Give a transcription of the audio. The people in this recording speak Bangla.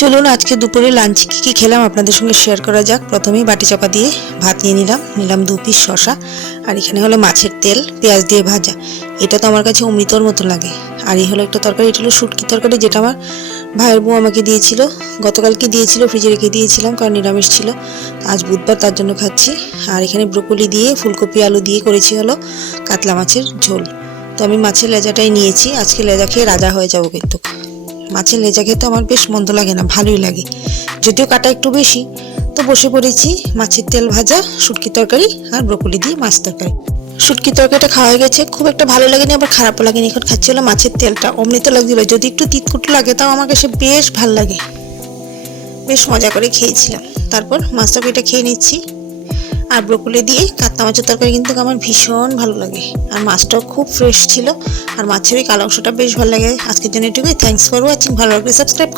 চলুন আজকে দুপুরে লাঞ্চে কী খেলাম আপনাদের সঙ্গে শেয়ার করা যাক। প্রথমেই বাটি চাপা দিয়ে ভাত নিয়ে নিলাম 2 পিস শশা, আর এখানে হলো মাছের তেল পেঁয়াজ দিয়ে ভাজা। এটা তো আমার কাছে অমৃতর মতো লাগে। আর এই হলো একটা তরকারি, এটা হলো শুটকি তরকারি, যেটা আমার ভাইয়ের বউ আমাকে দিয়েছিল, গতকালকে দিয়েছিল, ফ্রিজে রেখে দিয়েছিলাম কারণ নিরামিষ ছিল। আজ বুধবার, তার জন্য খাচ্ছি। আর এখানে ব্রোকলি দিয়ে ফুলকপি আলু দিয়ে করেছি হলো কাতলা মাছের ঝোল। তো আমি মাছের লেজাটাই নিয়েছি, আজকে লেজা খেয়ে রাজা হয়ে যাবো। কিন্তু মাছের লেজা খেতে আমার বেশ মন্দ লাগে না, ভালোই লাগে, যদিও কাটা একটু বেশি। তো বসে পড়েছি মাছের তেল ভাজা, শুটকি তরকারি আর ব্রোকলি দিয়ে মাছ তরকারি। শুটকি তরকারিটা খাওয়া হয়ে গেছে, খুব একটা ভালো লাগেনি আবার খারাপও লাগেনি। এখন খাচ্ছি হলো মাছের তেলটা, অমৃত লাগছিল, যদি একটু তিতকুটু লাগে তাও আমার কাছে বেশ ভাল লাগে, বেশ মজা করে খেয়েছিলাম। তারপর মাছ তরকারিটা খেয়ে নিচ্ছি। আর ব্রোকলি দিয়ে কাতলা মাছের তরকারি কিন্তু আমার ভীষণ ভালো লাগে, আর মাছটাও খুব ফ্রেশ ছিল, আর মাছের ওই কালো অংশটা বেশ ভালো লাগে। আজকের জন্য এটুকুই। Thanks for watching. ভালো লাগলে সাবস্ক্রাইব।